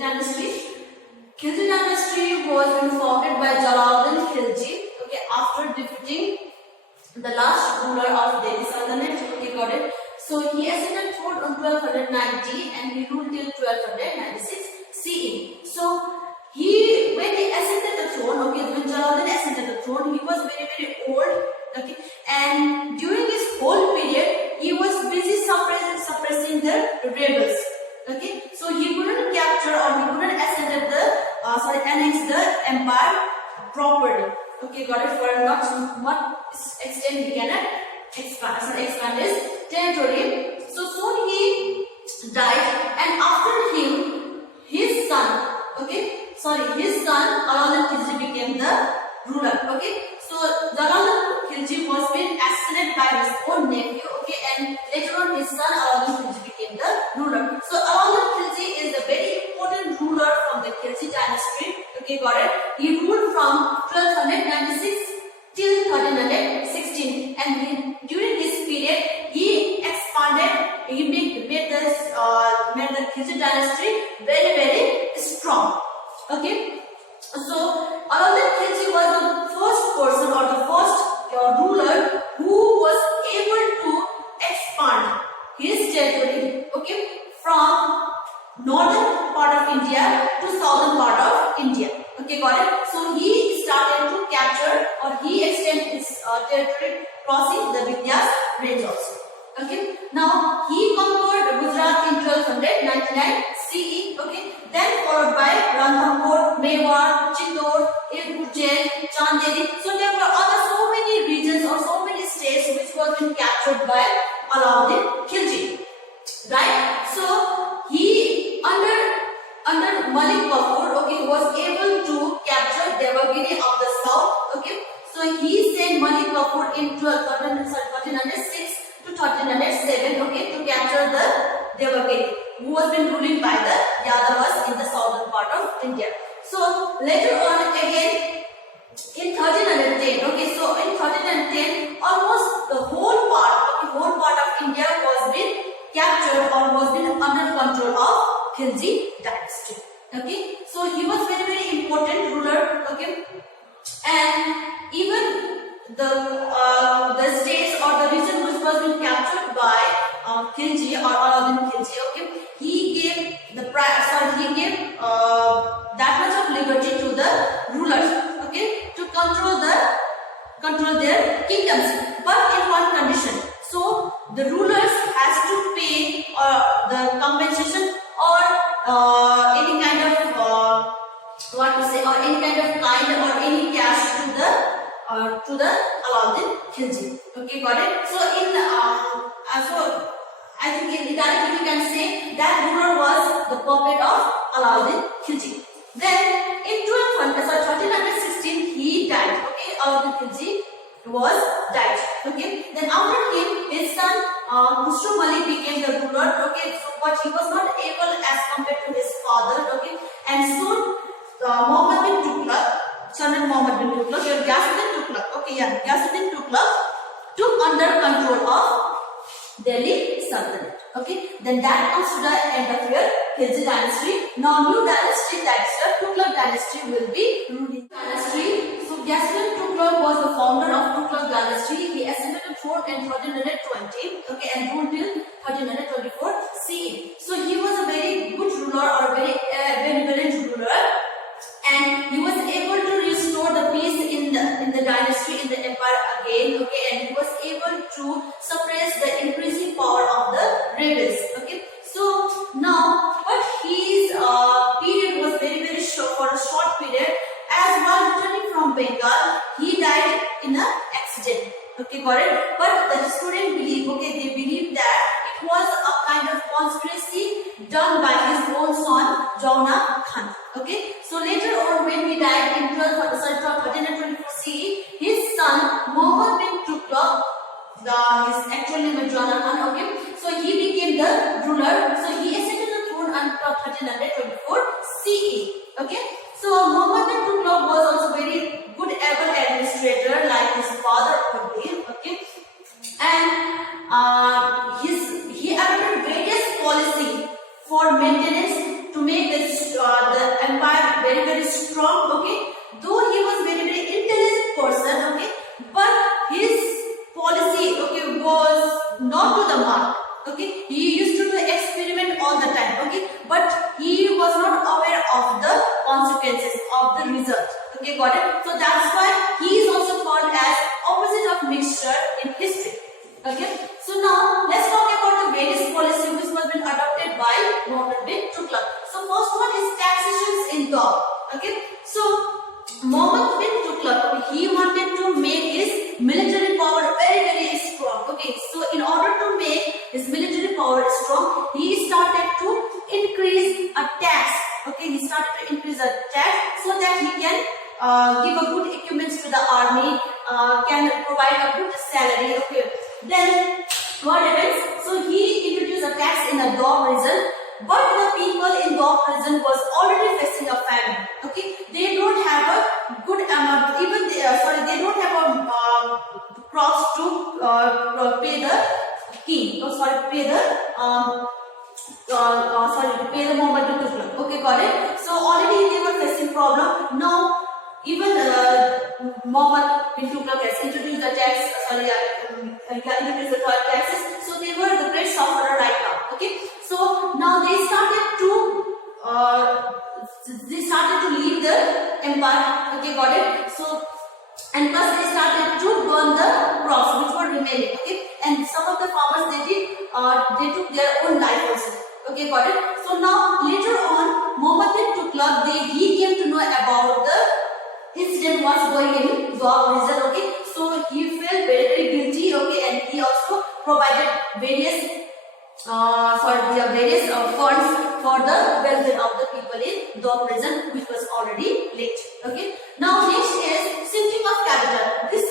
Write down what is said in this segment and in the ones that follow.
dynasty. Khilji dynasty was founded by Jalaluddin Khilji, okay, after defeating the last ruler of Delhi Sultanate, okay, got it. So he ascended throne on 1290 and he ruled till 1296 CE. So when he ascended the throne, okay, when Jalaluddin ascended the throne, he was very old, okay, and during his whole period, he was busy suppressing the rebels, okay. So he couldn't capture or he couldn't annex the empire properly, okay, got it. For not much extent he cannot expand his territory. So soon he died, and after him, his son Alauddin Khilji became the ruler, okay. So Jalaluddin Khilji was being assassinated by his own nephew, okay, and later on his son Alauddin Khilji became the ruler. So Alauddin Khilji is a very important ruler from the Khilji dynasty, okay, got it. He ruled from 1296 till 1316, and during this period he expanded, he made the Khilji dynasty very strong, okay. So Alauddin Khilji was the first person or the first ruler who was able to expand his territory, okay, from northern part of India to southern part of India, okay, got it. So he started to capture or he extended his territory crossing the Vindhyas range also, okay. Now he conquered Gujarat in 1299 CE, okay. Then followed by Ranthambore, Mewar, Chittor, Ujjain, Chanderi. So there were so many regions or so many states which were being captured by Alauddin Khilji, right? So he under Malik Kafur, okay, was able to capture Devagiri of the south, okay. So he sent Malik Kafur in 1306 to 1307, okay, to capture the Devagiri, who was been ruling by the Yadavas in the southern part of India. So later on again in 1310, okay, so in 1310 almost the whole part of India was been captured or was been under control of Khilji dynasty, okay. So he was very important ruler, okay, and even the states or the region which was been captured by Khilji or Alauddin Khilji, okay, he gave that much of liberty to the rulers, okay, to control their kingdoms, but in one condition. So the rulers has to pay the compensation or any kind of or any cash to the Alauddin Khilji, okay, got it. So I think indirectly we can say that ruler was the puppet of Alauddin Khilji. Then in 1316 he died, okay, Alauddin Khilji died, okay. Then after him his son Khusro Malik became the ruler, okay, so but he was not able as compared to his father, okay, and soon Muhammad bin Tughlaq, Ghiyasuddin Tughlaq took under control of Delhi Sultanate, okay. Then that comes to the end of your Khilji dynasty. Now new dynasty, that is the Tughlaq dynasty, will be ruling dynasty. So Ghiyasuddin Tughlaq was the founder of Tughlaq dynasty. He ascended the throne in 1320, okay, and ruled till 1324 CE. So he was a very good ruler or very benevolent ruler, and he was able to restore the peace in the dynasty, in the empire again, okay, and he was able to suppress the increasing power of the rebels, okay. So now, but his period was very short, for a short period, as while returning from Bengal, he died in an accident, okay, got it. But the historian believe, okay, they believe that it was a kind of conspiracy done by his own son Jauna Khan, okay. So later on when he died in 1324 CE, his son Muhammad bin Tughlaq, very very strong. Okay, though he was very very intelligent person. Okay, but his policy, okay, was not to the mark. Okay, he used to do experiment all the time. Okay, but he was not aware of the consequences of the result. Okay, got it? So that's why he is also called as opposite of mixture in history. Okay, so now let's talk about the various policy which was been adopted by Muhammad bin Tughlaq. So first one is taxations in law. Okay, so Muhammad bin Tughlaq, he wanted to make his military power very very strong. Okay, so in order to make his military power strong, he started to increase a tax. Okay, he started to increase a tax so that he can give a good equipment to the army, can provide a good salary. Okay, then what happens? So he introduced a tax in the Doab region, but the people in Doab region was already facing a famine. Okay, they don't have a good amount, even they don't have a crops to pay the king. Pay the Muhammad bin Tughlaq. Okay, got it. So already they were facing problem. Now even Muhammad bin Tughlaq has introduced the tax. Introduced the taxes. So they were the great sufferer right now. Okay. So now they started to leave the empire. Okay, got it. So and plus they started to burn the crops which were remaining. Okay, and some of the farmers they took their own life also. Okay, got it. So now later on Muhammad bin Tughlaq he came to know about the incident was going in Doab region. Okay, so he felt very very guilty. Okay, and he also provided various funds for the welfare of the people in Doab region, which was already late. Okay, now next is shifting of capital. This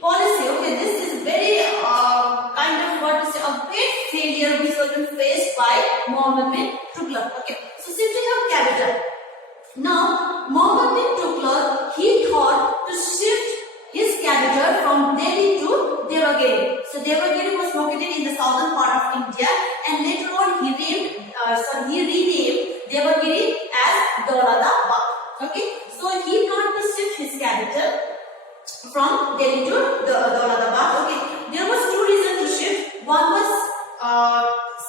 policy, okay, this is very kind of what to say, a great failure which was faced by Muhammad bin Tughlaq. Okay, so shifting of capital. Now Muhammad bin Tughlaq he thought to shift his capital from Delhi to Devagiri. So Devagiri was located in the southern part of India, and later on he renamed Devagiri as Daulatabad. Okay, so he planned to shift his capital from Delhi to Daulatabad. Okay, there was two reasons to shift. One was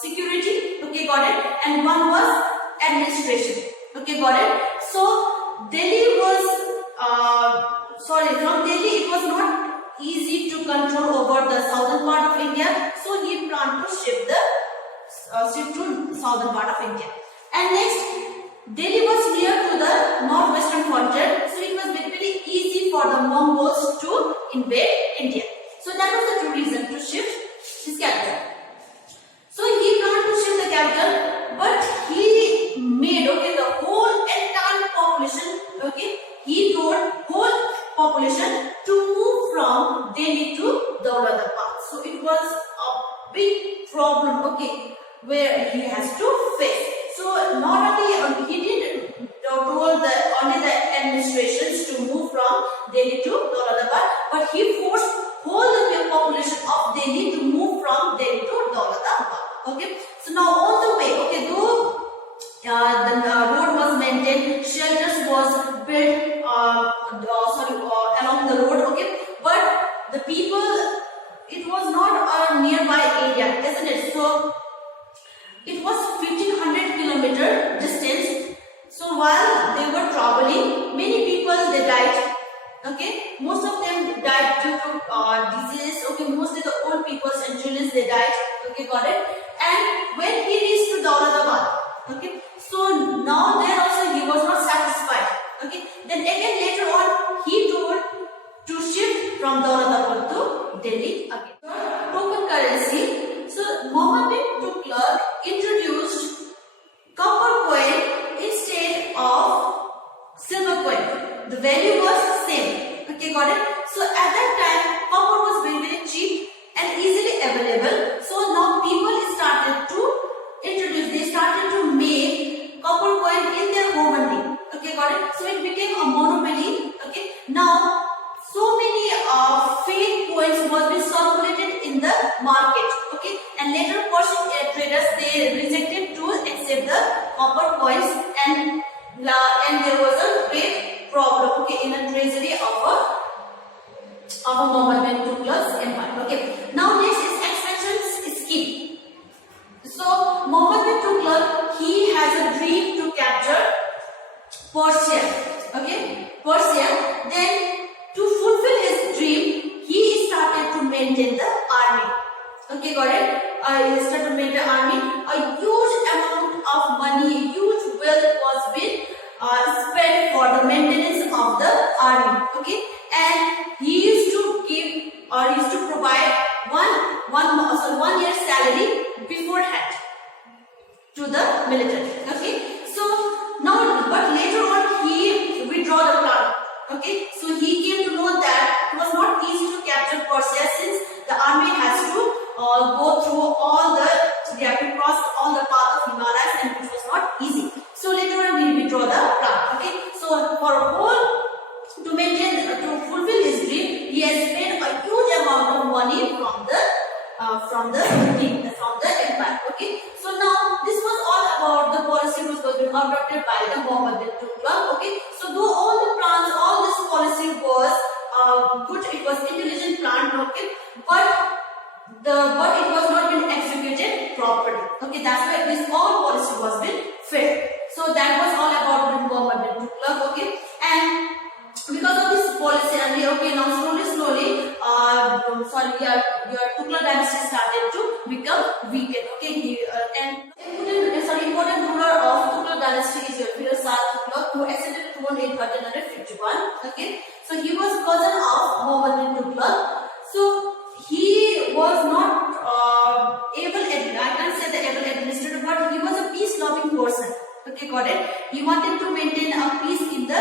security. Okay, got it, and one was administration. Okay, got it. So Delhi was from Delhi it was not easy to control over the southern part of India. So he planned to shift to southern part of India. And next, Delhi was near to the northwestern frontier, so it was very very easy for the Mongols to invade India. So that was the true reason to shift his capital. So he planned to shift the capital, but he made the whole entire population. Okay, he told whole population to move from Delhi to Daulatabad. So it was a big problem. Okay, where he has to face. So not only he didn't told only the administrations to move from Delhi to Daulatabad, but he forced whole the population of Delhi to move from Delhi to Daulatabad. Okay, so now all the way, okay, though the road was maintained, shelters was built along the road. Okay, but the people, it was not a nearby area, isn't it? So it was 1500 kilometer distance. So while they were traveling, many people they died. Okay, most of them died due to disease. Okay, mostly the old people and children they died. Okay, got it. And when he reached to Daulatabad, okay, so now there also he was not satisfied. Okay, then again later on he told to shift from Daulatabad to Delhi again. Token currency. So Muhammad bin Tughlaq introduced copper coin instead of silver coin. The value was same. Okay, got it. So at that time copper was very very cheap and easily available. So now people started to introduce. They started to make copper coin in their home only. Okay, got it. So it became a monopoly. Okay, now so many fake coins was being circulated in the market. Okay, and later Persian traders they rejected to accept the copper coins, and there was okay, Persia. Then to fulfill his dream, he started to maintain the army. Okay, got it? He started to maintain the army. A huge amount of money, huge wealth was being spent for the maintenance of the army. Okay, and he used to give or used to provide one year salary beforehand to the military. Okay, so now but later on he withdraw the plan. Okay, so he came to know that it was not easy to capture Persia since the army has to go through all the, they have to cross all the path of Himalayas, and which was not easy. So later on he withdraw the plan. Okay, so for a whole to fulfill his dream, he has spent a huge amount of money from the empire. Okay, so now this was all about the policy which was being adopted by the Muhammad bin Tughlaq. Okay, so though all the plans, all this policy was good, it was intelligent plan. Okay, but it was not being executed properly. Okay, that's why this all policy was being failed. So that was all about Muhammad bin Tughlaq. Okay, and because of this policy, and okay, now slowly, your Tughlaq dynasty started to become weakened. Okay, important ruler of Tughlaq dynasty is your Firoz Shah Tughlaq, who ascended the throne in 1351. Okay, so he was cousin of Muhammad bin Tughlaq. So he was not I can't say the able administrator, but he was a peace-loving person. Okay, got it? He wanted to maintain a peace in the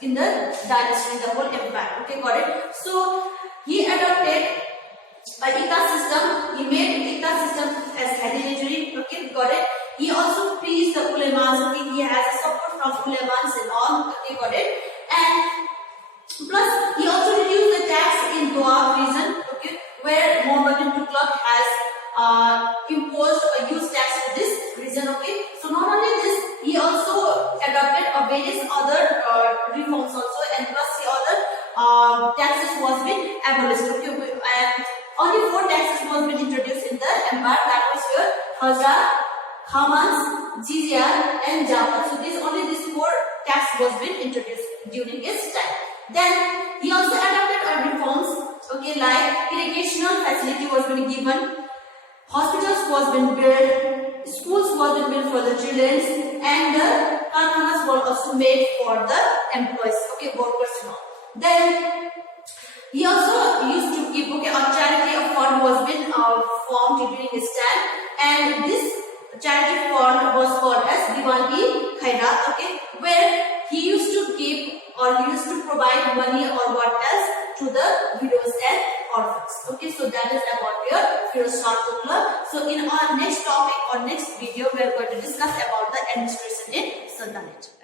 dynasty, in the whole empire. Okay, got it? So he adopted a Ika system. He made Ika system as hereditary. Okay, got it? He also preached the ulemas. Okay, he has a support from ulemas and all. Okay, got it? And plus he also reduced the tax in Doab region. Okay, where Muhammad bin Tughlaq has imposed a huge tax in this region. Okay, so not only this, he also adopted various other reforms also, and plus the other taxes was been abolished. Okay, and only 4 taxes was been introduced in the empire. That was your Hazar, Khamans, Jizya, and Jafar. So these 4 tax was been introduced during his time. Then he also adopted reforms. Okay, like irrigational facility was been given, hospitals was been built, schools was been built for the children, and the karkhanas were also made for the employees. Okay, workers and all. Then he also used to keep a charity fund was been formed during his time, and this charity fund was called as Diwan-e Khairat. Okay, where he used to give or he used to provide money or what else to the widows and orphans. Okay, so that is about your Firoz Shah Tughlaq. So in our next topic or next video, we are going to discuss about the administration in Sultanate.